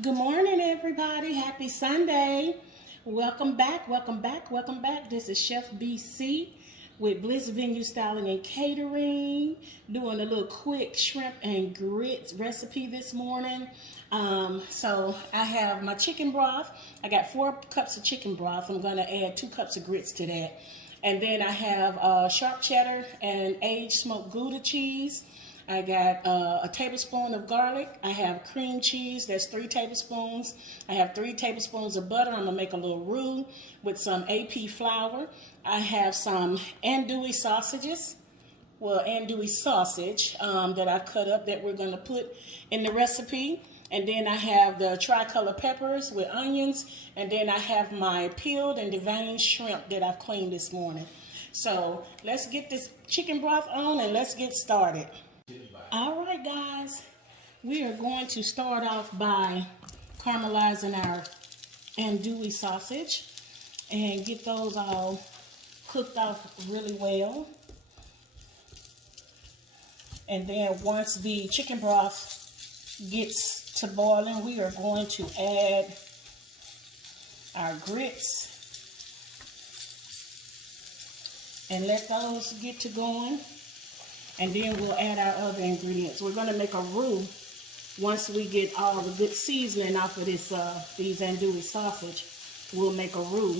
Good morning, everybody. Happy Sunday. Welcome back, welcome back, welcome back. This is Chef BC with Bliss Venue Styling and Catering, doing a little quick shrimp and grits recipe this morning. So I have my chicken broth. I got 4 cups of chicken broth. I'm going to add 2 cups of grits to that. And then I have sharp cheddar and aged smoked Gouda cheese. I got a tablespoon of garlic. I have cream cheese. That's 3 tablespoons. I have 3 tablespoons of butter. I'm going to make a little roux with some AP flour. I have some andouille sausages. Well, andouille sausage that I cut up that we're going to put in the recipe. And then I have the Tricolor peppers with onions. And then I have my peeled and deveined shrimp that I've cleaned this morning. So let's get this chicken broth on and let's get started. All right, guys, we are going to start off by caramelizing our andouille sausage and get those all cooked off really well. And then once the chicken broth gets to boiling, we are going to add our grits and let those get to going. And then we'll add our other ingredients. We're going to make a roux once we get all the good seasoning off of this these andouille sausage. We'll make a roux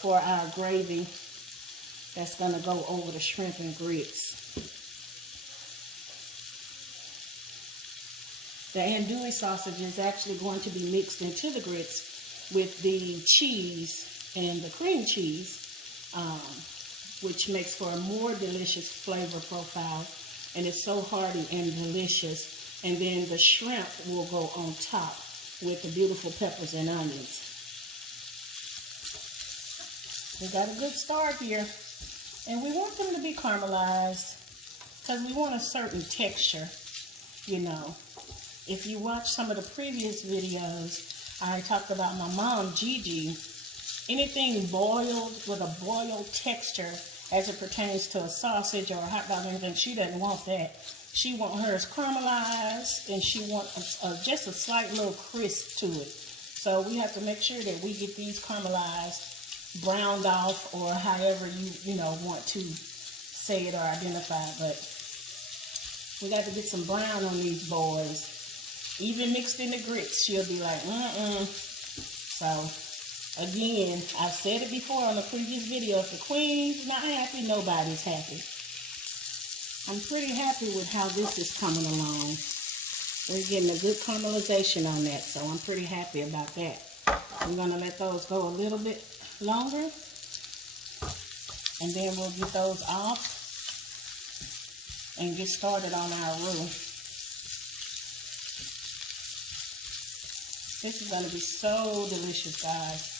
for our gravy that's going to go over the shrimp and grits. The andouille sausage is actually going to be mixed into the grits with the cheese and the cream cheese, which makes for a more delicious flavor profile, and it's so hearty and delicious. And then the shrimp will go on top with the beautiful peppers and onions. We got a good start here, and we want them to be caramelized because we want a certain texture, you know. If you watch some of the previous videos, I talked about my mom, Gigi. Anything boiled with a boiled texture as it pertains to a sausage or a hot dog or anything, she doesn't want that. She wants hers caramelized, and she wants just a slight little crisp to it. So we have to make sure that we get these caramelized, browned off, or however you want to say it or identify. But we got to get some brown on these boys. Even mixed in the grits, she'll be like, So again, I've said it before on a previous video, if the queen's not happy, nobody's happy. I'm pretty happy with how this is coming along. We're getting a good caramelization on that, so I'm pretty happy about that. I'm going to let those go a little bit longer, and then we'll get those off and get started on our roux. This is going to be so delicious, guys.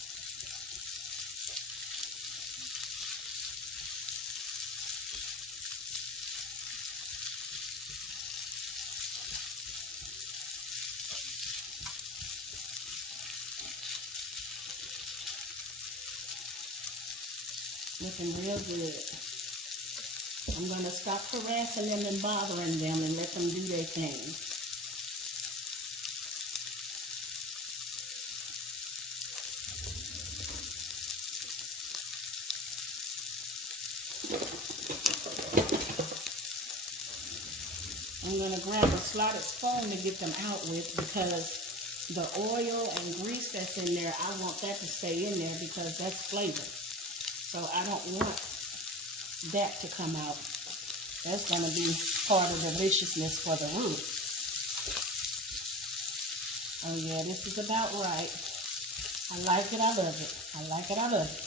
Looking real good. I'm going to stop harassing them and bothering them and let them do their thing. I'm going to grab a slotted spoon to get them out with, because the oil and grease that's in there, I want that to stay in there because that's flavor. So I don't want that to come out. That's going to be part of the deliciousness for the roux. Oh yeah, this is about right. I like it, I love it. I like it, I love it.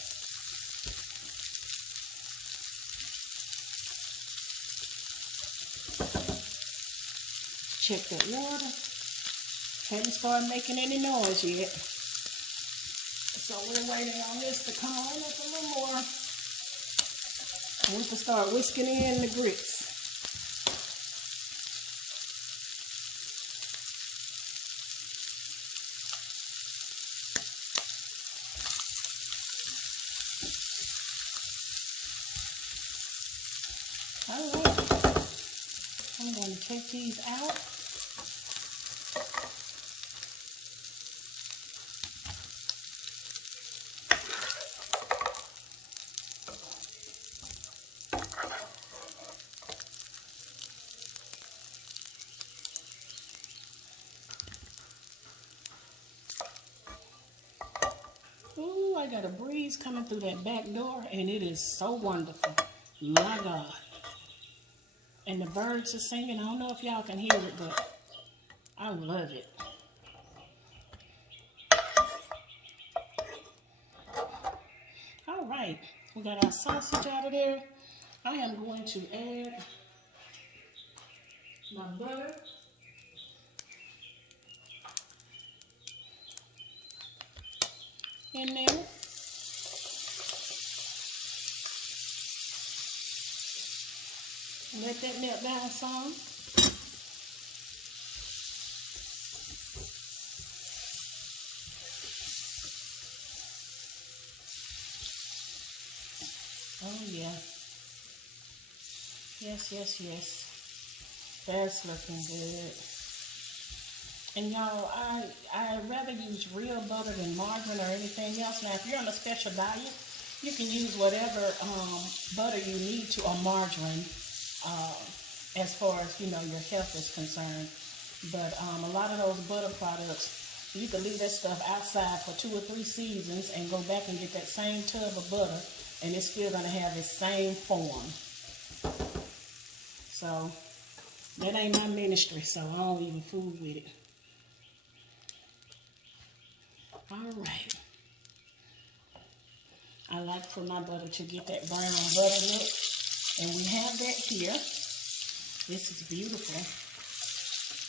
Check that water. Hadn't started making any noise yet. So we're waiting on this to come on up a little more. And we can start whisking in the grits. All right. I'm going to take these out. like got a breeze coming through that back door, and it is so wonderful. My God. And the birds are singing. I don't know if y'all can hear it, but I love it. All right, we got our sausage out of there. I am going to add my butter. In there. Let that melt down some. Oh yeah. Yes, yes, yes. That's looking good. And y'all, I rather use real butter than margarine or anything else. Now, if you're on a special diet, you can use whatever butter you need to, or margarine, as far as, you know, your health is concerned. But a lot of those butter products, you can leave that stuff outside for 2 or 3 seasons and go back and get that same tub of butter, and it's still going to have its same form. So, that ain't my ministry, so I don't even fool with it. All right. I like for my butter to get that brown butter look. And we have that here. This is beautiful.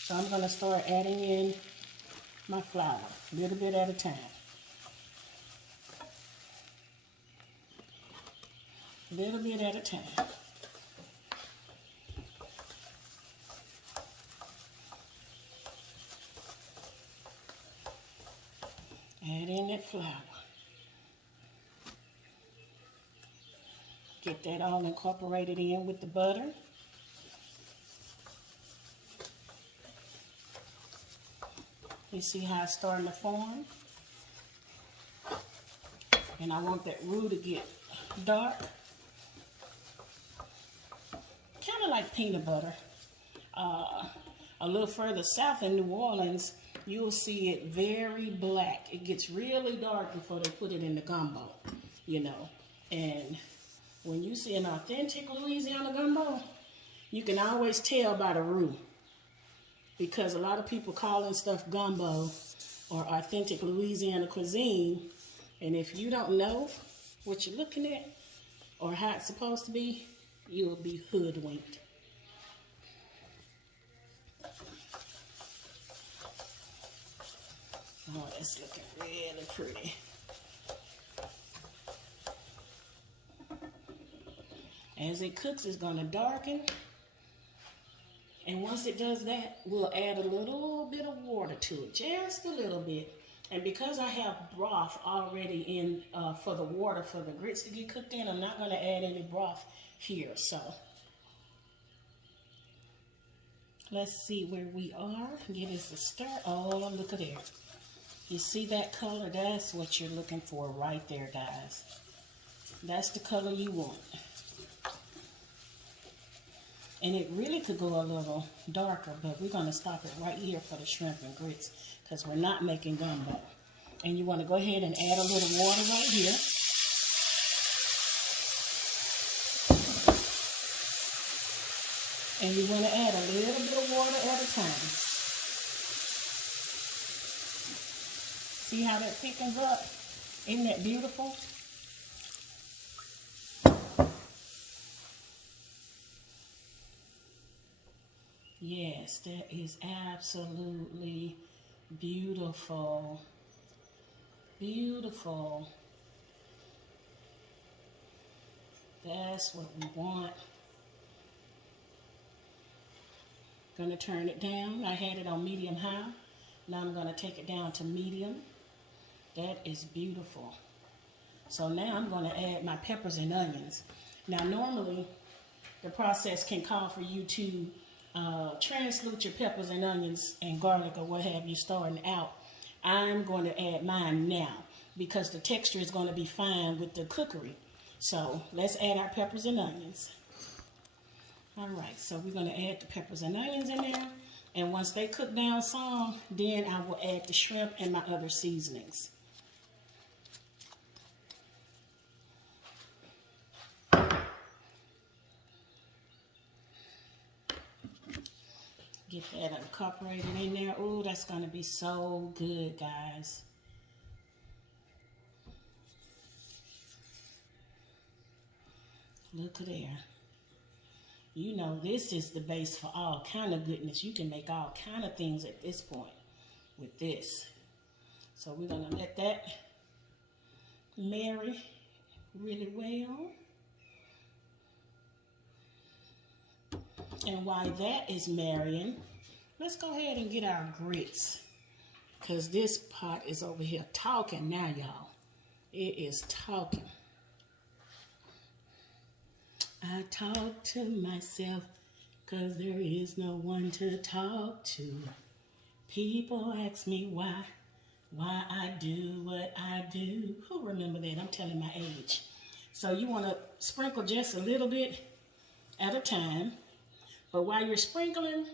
So I'm going to start adding in my flour, a little bit at a time. A little bit at a time. Add in that flour. Get that all incorporated in with the butter. You see how it's starting to form? And I want that roux to get dark. Kind of like peanut butter. A little further south in New Orleans, you'll see it very black. It gets really dark before they put it in the gumbo, you know. And when you see an authentic Louisiana gumbo, you can always tell by the roux. Because a lot of people calling stuff gumbo or authentic Louisiana cuisine, and if you don't know what you're looking at or how it's supposed to be, you'll be hoodwinked. Oh, that's looking really pretty. As it cooks, it's going to darken. And once it does that, we'll add a little bit of water to it, just a little bit. And because I have broth already in for the water for the grits to get cooked in, I'm not going to add any broth here. So let's see where we are. Give this a stir. Oh, look at there. You see that color? That's what you're looking for right there, guys. That's the color you want. And it really could go a little darker, but we're going to stop it right here for the shrimp and grits because we're not making gumbo. And you want to go ahead and add a little water right here. And you want to add a little bit of water at a time. See how that thickens up? Isn't that beautiful? Yes, that is absolutely beautiful. Beautiful. That's what we want. Gonna turn it down. I had it on medium high. Now I'm gonna take it down to medium. That is beautiful. So now I'm gonna add my peppers and onions. Now normally the process can call for you to translute your peppers and onions and garlic or what have you starting out. I'm going to add mine now because the texture is going to be fine with the cookery. So let's add our peppers and onions. All right, so we're going to add the peppers and onions in there. And once they cook down some, then I will add the shrimp and my other seasonings. Get that incorporated in there. Ooh, that's gonna be so good, guys. Look at there. You know, this is the base for all kind of goodness. You can make all kind of things at this point with this. So we're gonna let that marry really well. And while that is marrying, let's go ahead and get our grits, because this pot is over here talking now, y'all. It is talking. I talk to myself because there is no one to talk to. People ask me why I do what I do. Who remember that? I'm telling my age. So you want to sprinkle just a little bit at a time. But while you're sprinkling,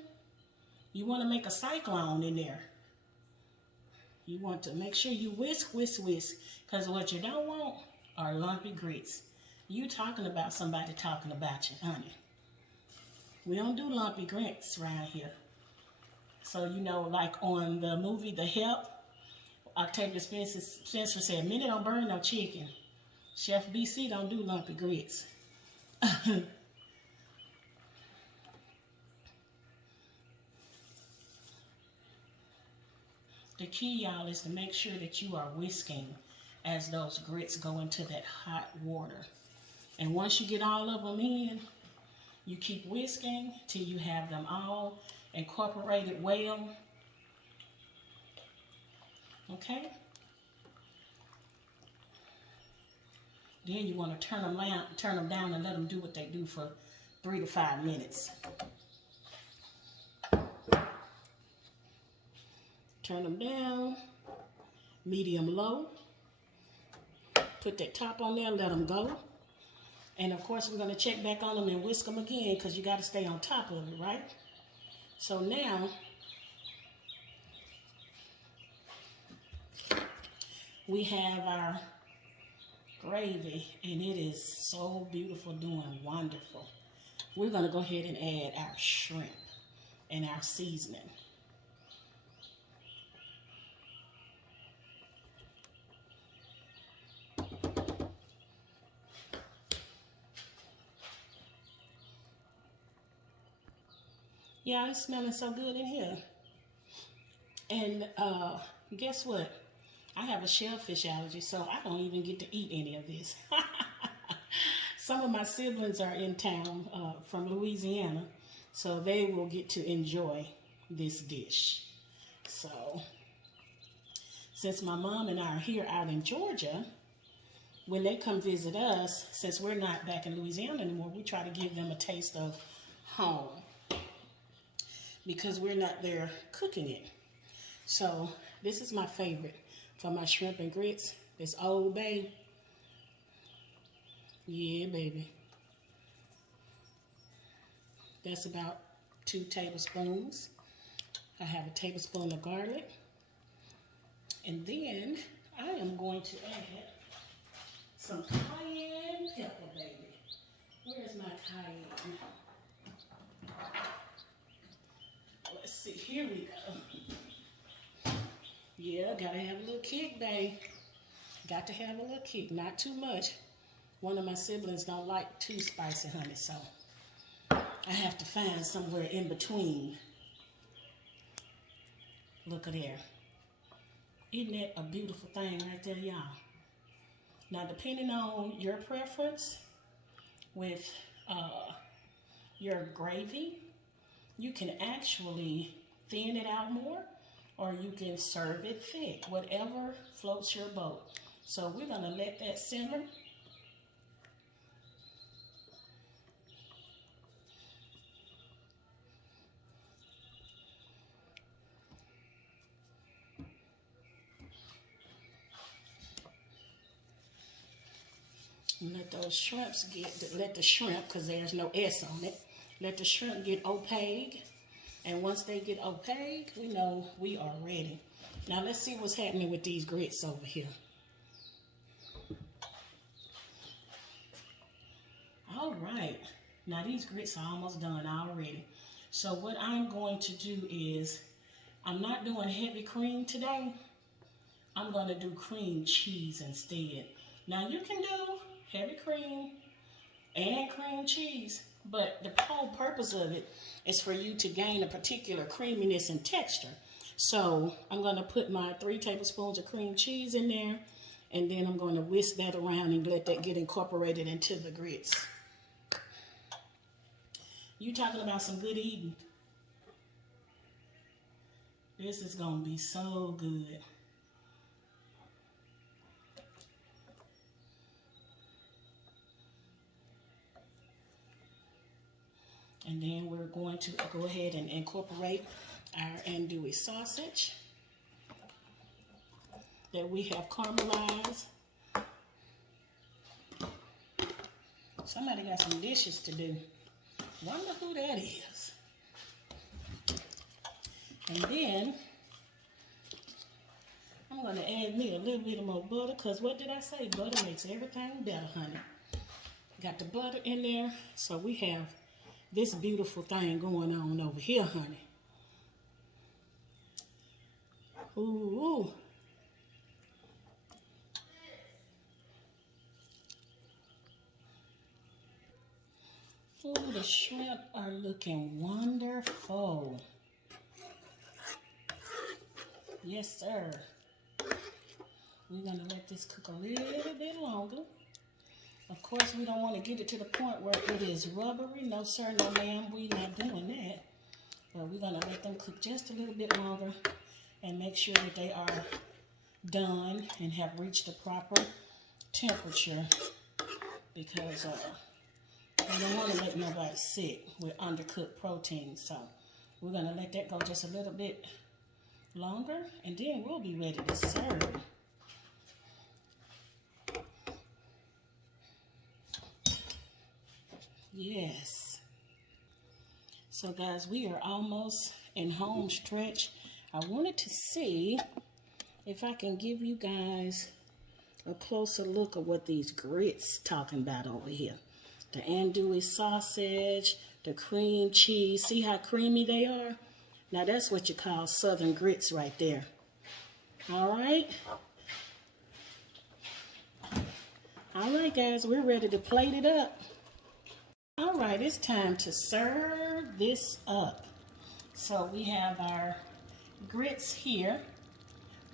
you want to make a cyclone in there. You want to make sure you whisk, whisk, whisk. Because what you don't want are lumpy grits. You talking about somebody talking about you, honey. We don't do lumpy grits around here. So, you know, like on the movie The Help, Octavia Spencer said, "Minnie don't burn no chicken. Chef BC don't do lumpy grits." The key, y'all, is to make sure that you are whisking as those grits go into that hot water. And once you get all of them in, you keep whisking till you have them all incorporated well. Okay? Then you want to turn them down and let them do what they do for 3 to 5 minutes. Turn them down, medium low. Put that top on there, let them go. And of course, we're going to check back on them and whisk them again, because you got to stay on top of it, right? So now, we have our gravy, and it is so beautiful, doing wonderful. We're going to go ahead and add our shrimp and our seasoning. Yeah, it's smelling so good in here. And guess what? I have a shellfish allergy, so I don't even get to eat any of this. Some of my siblings are in town from Louisiana, so they will get to enjoy this dish. So, since my mom and I are here out in Georgia, when they come visit us, since we're not back in Louisiana anymore, we try to give them a taste of home, because we're not there cooking it. So this is my favorite for my shrimp and grits. This Old Bay. Yeah, baby. That's about 2 tablespoons. I have a tablespoon of garlic. And then I am going to add some cayenne pepper, baby. Where's my cayenne? Let's see, here we go. Yeah, gotta have a little kick, babe. Got to have a little kick, not too much. One of my siblings don't like too spicy, honey, so I have to find somewhere in between. Look at there. Isn't that a beautiful thing right there, y'all? Now, depending on your preference with your gravy, you can actually thin it out more, or you can serve it thick, whatever floats your boat. So we're gonna let that simmer. And let those shrimps let the shrimp, because there's no S on it, let the shrimp get opaque. And once they get opaque, we know we are ready. Now let's see what's happening with these grits over here. All right, now these grits are almost done already. So what I'm going to do is, I'm not doing heavy cream today. I'm going to do cream cheese instead. Now you can do heavy cream and cream cheese, but the whole purpose of it is for you to gain a particular creaminess and texture. So I'm going to put my 3 tablespoons of cream cheese in there, and then I'm going to whisk that around and let that get incorporated into the grits. You talking about some good eating. This is going to be so good. And then we're going to go ahead and incorporate our andouille sausage that we have caramelized. Somebody got some dishes to do. Wonder who that is. And then I'm going to add me a little bit more butter, because what did I say? Butter makes everything better, honey. Got the butter in there, so we have this beautiful thing going on over here, honey. Ooh. Ooh, the shrimp are looking wonderful. Yes, sir. We're going to let this cook a little bit longer. Of course, we don't want to get it to the point where it is rubbery. No, sir, no, ma'am, we're not doing that. But we're going to let them cook just a little bit longer and make sure that they are done and have reached the proper temperature, because we don't want to make nobody sick with undercooked protein. So we're going to let that go just a little bit longer, and then we'll be ready to serve. Yes. So guys, we are almost in home stretch. I wanted to see if I can give you guys a closer look at what these grits talking about over here. The andouille sausage, the cream cheese. See how creamy they are? Now that's what you call southern grits right there. All right. All right, guys, we're ready to plate it up. All right, it's time to serve this up. So we have our grits here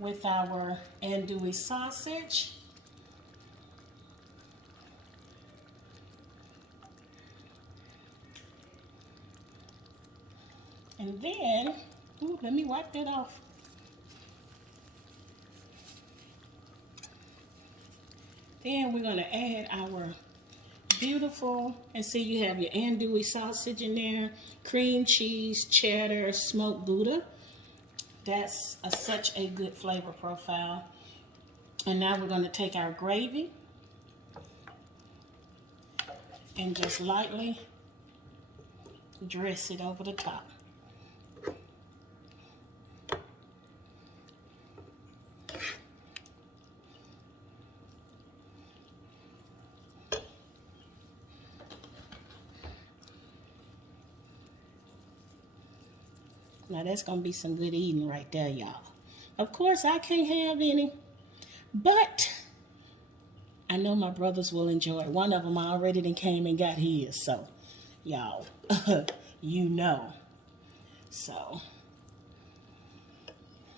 with our andouille sausage. And then, ooh, let me wipe that off. Then we're gonna add our beautiful, and see you have your andouille sausage in there, cream cheese, cheddar, smoked Gouda. That's such a good flavor profile. And now we're going to take our gravy and just lightly dress it over the top. Now that's going to be some good eating right there, y'all. Of course, I can't have any, but I know my brothers will enjoy it. One of them already done came and got his, so y'all, you know. So,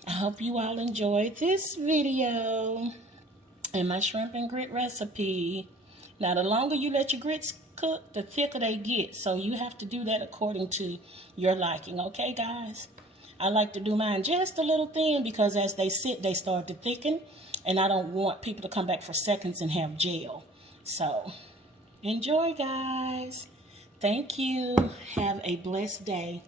I hope you all enjoyed this video and my shrimp and grit recipe. Now, the longer you let your grits cook, the thicker they get. So you have to do that according to your liking, okay, guys? I like to do mine just a little thin because as they sit, they start to thicken, and I don't want people to come back for seconds and have gel. So enjoy, guys. Thank you. Have a blessed day.